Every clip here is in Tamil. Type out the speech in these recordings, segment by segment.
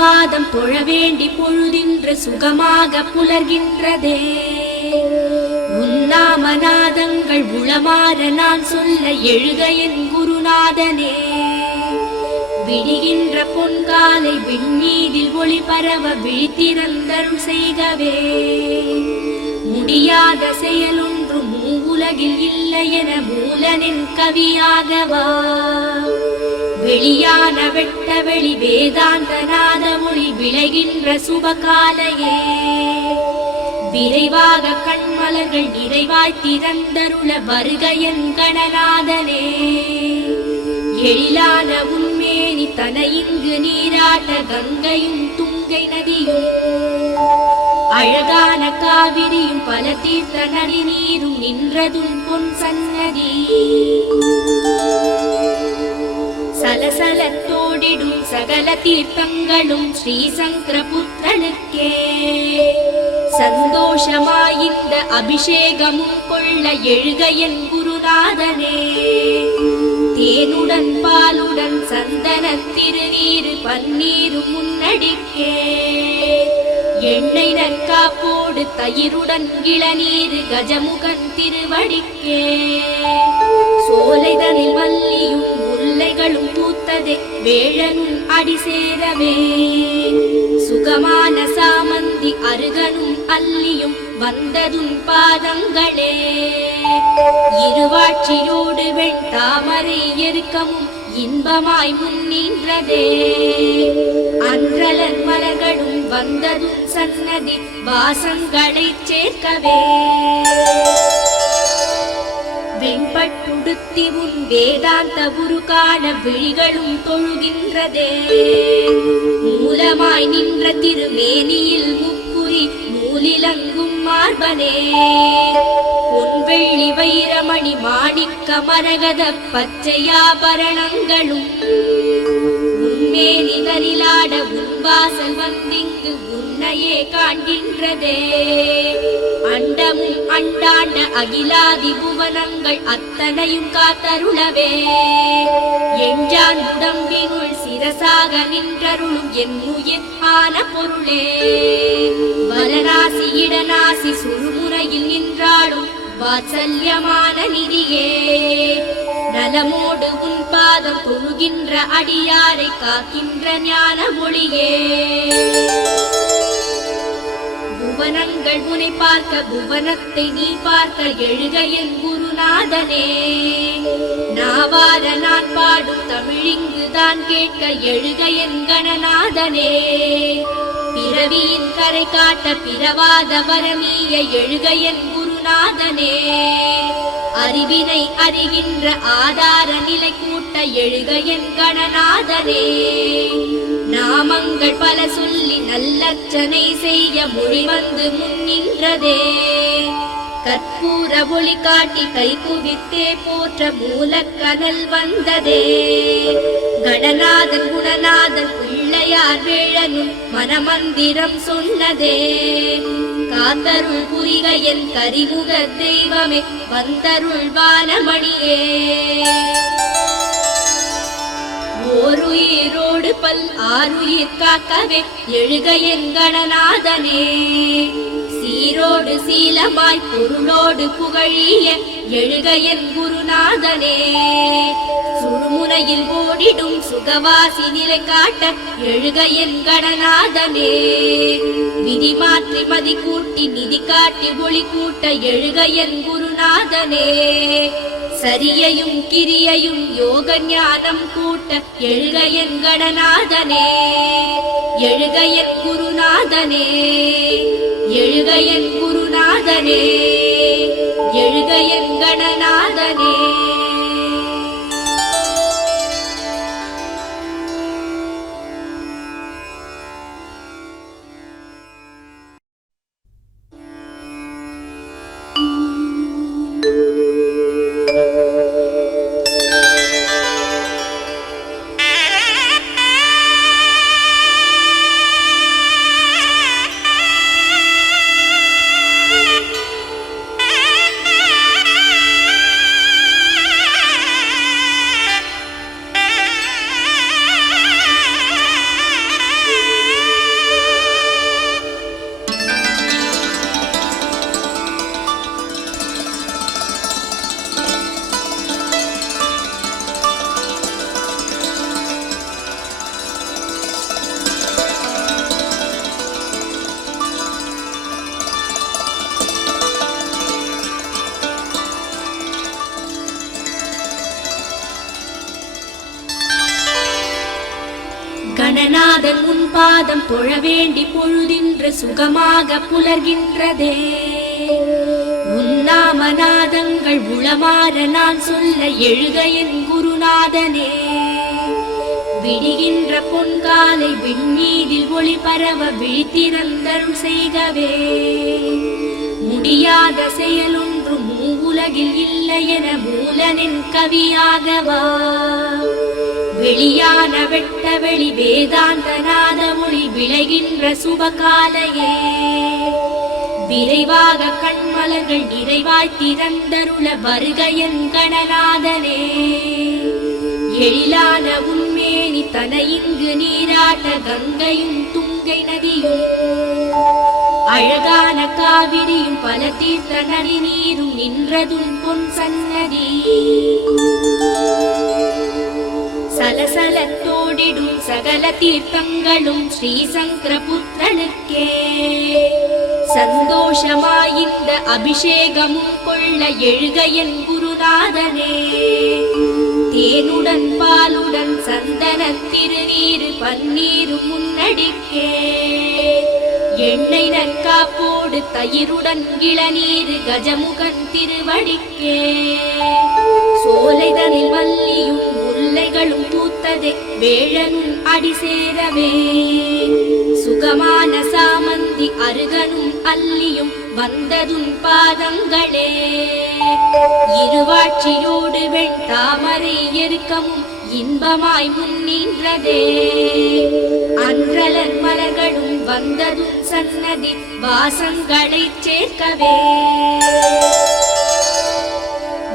பாதம் தொழ வேண்டி பொழுதின்று சுகமாக புலர்கின்றதே. உன்னாமநாதங்கள் உளமாற நான் சொல்ல எழுக என் குருநாதனே. விடுகின்ற பொன்காலை விண்மீதில் ஒளி பரவ விழித்திறந்தருள் செய்கவே. முடியாத செயலொன்று மூவுலகில் இல்லை என மூலனின் கவியாகவா. வெளியான வெட்ட வெளி வேதாந்த நாத மொழி விளைகின்ற சுபகாலையே. விரைவாக கண்மலர்கள் நிறைவாய் திறந்தருள வருக என் கணநாதனே. எழிலான உன்மேனி தன இங்கு நீராட்ட கங்கையும் துங்கை நதியும் அழகான காவிரியும் பல தீர்த்த நதி நீரும் நின்றதும் பொன் சன்னதி. சலசலத்தோடிடும் சகல தீர்த்தங்களும் ஸ்ரீ சங்கர புத்திரனுக்கே. சந்தோஷமாயிந்த அபிஷேகமும் கொள்ள எழுக என் குருநாதனே. தேனுடன் பாலுடன் சந்தன திருநீரு பன்னீரும் முன்னடிக்கே. எண்ணெய் நற்காப்போடு தயிருடன் இளநீரு கஜமுகன் திருவடிக்கே. சோலைதனில் மல்லியும் முல்லைகளும் பூத்ததே வேழனும் அடி சேரவே. சுகமான சாமந்தி அருகனும் அல்லியும் வந்ததும் பாதங்களே. இருவாட்சியோடு வெண் தாமரை எருக்கமும் இன்பமாய் முன்னின்றதே. அன்றலன் மலர்களும் வந்ததும் சன்னதி வாசங்களை சேர்க்கவே. வெண்பட்டுடுத்தி உன் வேதாந்த குரு காண விழிகளும் தொழுகின்றதே. மூலமாய் நின்ற திருமேனியில் முப்புரி நூலிலங்கும் மார்பனே. பொன்வெள்ளி வைரமணி மாணிக்க மரகத பச்சையாபரணங்களும் உன்மேனி தரிலாட உன்வாசல் வந்திங்கு உன்னையே காண்கின்றதே. அண்டமும் அண்டாண்ட அகிலாதி புவனங்கள் அத்தனையும் காத்தருளவே. எஞ்சான் உடம்பினுள் சிரசாக நின்றருளும் என் உயிர் ஆன பொருளே. வலநாசி இடநாசி சுழுமுறையில் நின்றாளும் வாத்சல்யமான நிதியே. நலமோடு உன் பாதம் தொழுகின்ற அடியாரை காக்கின்ற ஞான மொழியே. புவனங்கள் உனை பார்க்க புவனத்தை நீ பார்க்க எழுக என் குருநாதனே. நாவார நான் பாடும் தமிழிங்கு தான் கேட்க எழுக என் கணநாதனே. பிறவியின் கரை காட்ட பிறவாத வரமீய எழுக என் குருநாதனே. அறிவினை அறிகின்ற ஆதார நிலை கூட்ட எழுக என் கணநாதனே. நாமங்கள் பல சொல்லி நல்லர்ச்சனை செய்ய மொழி வந்து முன்னின்றதே. கற்பூர ஒளி காட்டி கை குவித்தே போற்ற மூலக்கனல் வந்ததே. கடநாதன் குணநாதன் பிள்ளையார் வேழனும் மனமந்திரம் சொன்னதே. காத்தருள் புரிக என் கரிமுக தெய்வமே வந்தருள் வானமணியே. ஓருயிரோடு பல் ஆறுயிர் காக்கவே எழுக என் கணநாதனே. சீரோடு சீலமாய் பொருளோடு புகழிய எழுக என் குருநாதனே. சுழுமுனையில் ஓடிடும் சுகவாசி நிலை காட்ட எழுக என் கணநாதனே. விதி மாற்றி மதி கூட்டி நிதி காட்டி ஒளி கூட்ட எழுக என் குருநாதனே. சரியையும் கிரியையும் யோக ஞானம் கூட்ட எழுக என் கணநாதனே. எழுக என் குருநாதனே. எழுக என் குருநாதனே. எழுக என் கணநாதனே. பாதம் தொழ வேண்டி பொழுதின்று சுகமாக புலர்கின்றதே. உன்னாமநாதங்கள் உளமாற நான் சொல்ல எழுக என் குருநாதனே. விடுகின்ற பொன்காலை விண்மீதில் ஒளி பரவ விழித்திறந்தருள் செய்கவே. முடியாத செயலொன்று மூவுலகில் இல்லை என மூலனின் கவியாகவா. வெளியான வெட்ட வெளி வேதாந்த நாத மொழி விளைகின்ற சுபகாலையே. விரைவாக கண்மலர்கள் நிறைவாய் திறந்தருள வருக என் கணநாதனே. எழிலான உன்மேனி தன இங்கு நீராட்ட கங்கையும் துங்கை நதியும் அழகான காவிரியும் பல தீர்த்த நதி நீரும் நின்றதும் பொன் சன்னதி. சலசலத்தோடிடும் சகல தீர்த்தங்களும் ஸ்ரீ சங்கர புத்திரனுக்கே. சந்தோஷமாயிந்த அபிஷேகமும் கொள்ள எழுக என் குருநாதனே. தேனுடன் பாலுடன் சந்தன திருநீரு பன்னீரும் முன்னடிக்கே. எண்ணெய் நற்காப்போடு தயிருடன் இளநீரு கஜமுகன் திருவடிக்கே. சோலைதனில் மல்லியும் முல்லைகளும் பூத்ததே வேழனும் அடி சேரவே. சுகமான சாமந்தி அருகனும் அல்லியும் வந்ததும் பாதங்களே. இருவாட்சியோடு வெண் தாமரை எருக்கமும் இன்பமாய் முன்னின்றதே. அன்றலர் மலர்களும் வந்ததும் சன்னதி வாசங்களை சேர்க்கவே.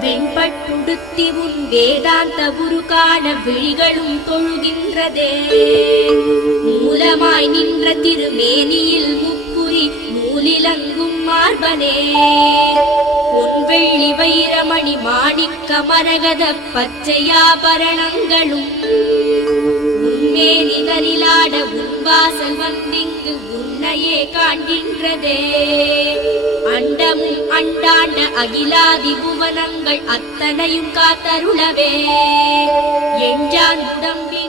வெண்பட்டுடுத்தி உன் வேதாந்த குரு காண விழிகளும் தொழுகின்றதே. மூலமாய் நின்ற திருமேனியில் முப்புரி நூலிலங்கும் மார்பனே. பொன்வெள்ளி வைரமணி மாணிக்க மரகத பச்சையாபரணங்களும் உன்மேனி தனிலாட உன் வாசல் வந்திங்கு உன்னையே காண்கின்றதே. அண்டமும் அண்டாண்ட அகிலாதி புவனங்கள் அத்தனையும் காத்தருளவே. எஞ்சான் உடம்பில்